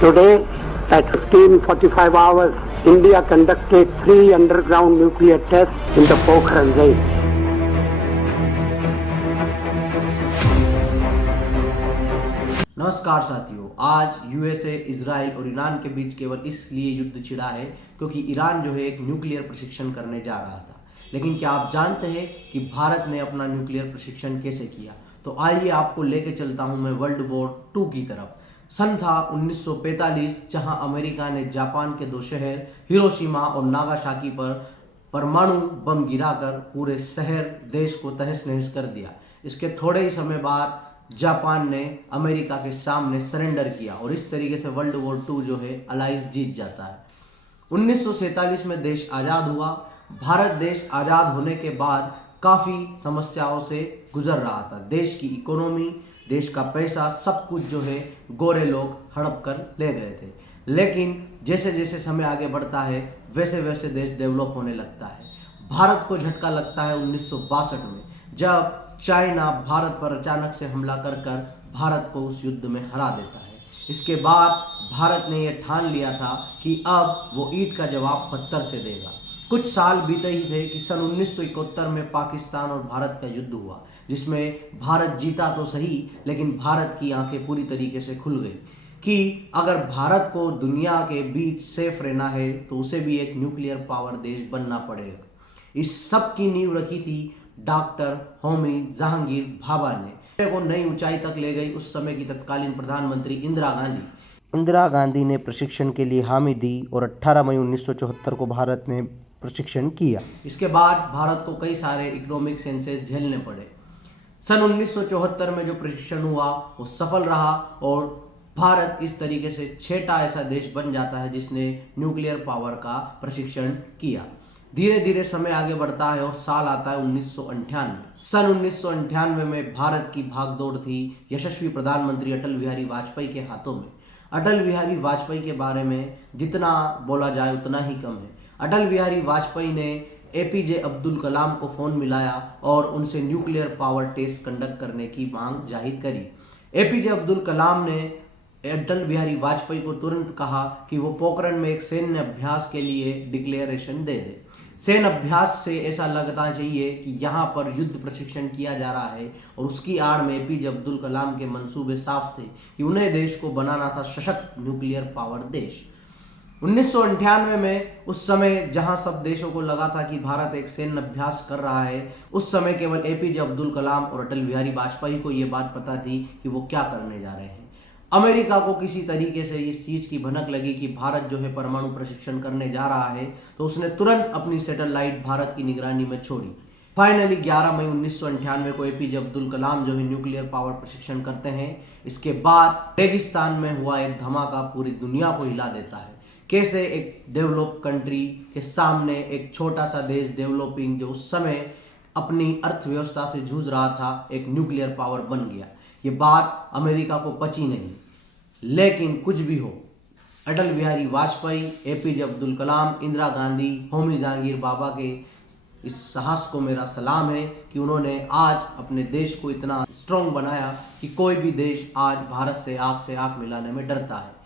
Today, at 15:45 hours, India conducted 3 underground nuclear tests in the Pokhran range. नमस्कार साथियों, आज USA, Israel और Iran के बीच केवल इसलिए युद्ध छिड़ा है क्योंकि ईरान जो है एक न्यूक्लियर प्रशिक्षण करने जा रहा था। लेकिन क्या आप जानते हैं कि भारत ने अपना न्यूक्लियर प्रशिक्षण कैसे किया? तो आइए आपको लेके चलता हूं मैं वर्ल्ड वॉर 2 की तरफ। सन था 1945, जहां अमेरिका ने जापान के 2 शहर हिरोशिमा और नागासाकी पर परमाणु बम गिराकर पूरे शहर देश को तहस नहस कर दिया। इसके थोड़े ही समय बाद जापान ने अमेरिका के सामने सरेंडर किया और इस तरीके से वर्ल्ड वॉर 2 जो है अलाइज जीत जाता है। 1947 में देश आज़ाद हुआ। भारत देश आज़ाद होने के बाद काफ़ी समस्याओं से गुजर रहा था। देश की इकोनॉमी, देश का पैसा, सब कुछ जो है गोरे लोग हड़प कर ले गए थे। लेकिन जैसे जैसे समय आगे बढ़ता है वैसे वैसे देश डेवलप होने लगता है। भारत को झटका लगता है 1962 में, जब चाइना भारत पर अचानक से हमला कर भारत को उस युद्ध में हरा देता है। इसके बाद भारत ने यह ठान लिया था कि अब वो ईंट का जवाब पत्थर से देगा। कुछ साल बीते ही थे कि सन 1971 में पाकिस्तान और भारत का युद्ध हुआ, जिसमें भारत जीता तो सही, लेकिन भारत की आंखें पूरी तरीके से खुल गई कि अगर भारत को दुनिया के बीच सेफ रहना है तो उसे भी एक न्यूक्लियर पावर देश बनना पड़ेगा। इस सब की नींव रखी थी डॉक्टर होमी जहांगीर भाभा ने, को नई ऊंचाई तक ले गई उस समय की तत्कालीन प्रधानमंत्री इंदिरा गांधी ने प्रशिक्षण के लिए हामी दी और 18 मई 1974 को भारत ने प्रशिक्षण किया। इसके बाद भारत को कई सारे इकोनॉमिक सेंसेस झेलने पड़े। सन 1974 में जो प्रशिक्षण हुआ वो सफल रहा और भारत इस तरीके से 6ठा ऐसा देश बन जाता है जिसने न्यूक्लियर पावर का प्रशिक्षण किया। धीरे धीरे समय आगे बढ़ता है और साल आता है 1998। सन 1998 में भारत की भागदौड़ थी यशस्वी प्रधानमंत्री अटल बिहारी वाजपेयी के हाथों में। अटल बिहारी वाजपेयी के बारे में जितना बोला जाए उतना ही कम है। अटल बिहारी वाजपेयी ने एपीजे अब्दुल कलाम को फ़ोन मिलाया और उनसे न्यूक्लियर पावर टेस्ट कंडक्ट करने की मांग जाहिर करी। एपीजे अब्दुल कलाम ने अटल बिहारी वाजपेयी को तुरंत कहा कि वो पोखरण में एक सैन्य अभ्यास के लिए डिक्लेरेशन दे दे। सैन्य अभ्यास से ऐसा लगना चाहिए कि यहाँ पर युद्ध प्रशिक्षण किया जा रहा है और उसकी आड़ में एपीजे अब्दुल कलाम के मंसूबे साफ थे कि उन्हें देश को बनाना था सशक्त न्यूक्लियर पावर देश। 1998 में उस समय जहां सब देशों को लगा था कि भारत एक सैन्य अभ्यास कर रहा है, उस समय केवल एपीजे अब्दुल कलाम और अटल बिहारी वाजपेयी को ये बात पता थी कि वो क्या करने जा रहे हैं। अमेरिका को किसी तरीके से इस चीज़ की भनक लगी कि भारत जो है परमाणु प्रशिक्षण करने जा रहा है, तो उसने तुरंत अपनी सैटेलाइट भारत की निगरानी में छोड़ी। फाइनली 11 मई 1998 को एपीजे अब्दुल कलाम जो है न्यूक्लियर पावर प्रशिक्षण करते हैं। इसके बाद रेगिस्तान में हुआ एक धमाका पूरी दुनिया को हिला देता है। कैसे एक डेवलप कंट्री के सामने एक छोटा सा देश डेवलपिंग जो उस समय अपनी अर्थव्यवस्था से जूझ रहा था, एक न्यूक्लियर पावर बन गया। ये बात अमेरिका को पची नहीं, लेकिन कुछ भी हो, अटल बिहारी वाजपेयी, एपीजे अब्दुल कलाम, इंदिरा गांधी, होमी जहांगीर भाभा के इस साहस को मेरा सलाम है कि उन्होंने आज अपने देश को इतना स्ट्रॉन्ग बनाया कि कोई भी देश आज भारत से आंख मिलाने में डरता है।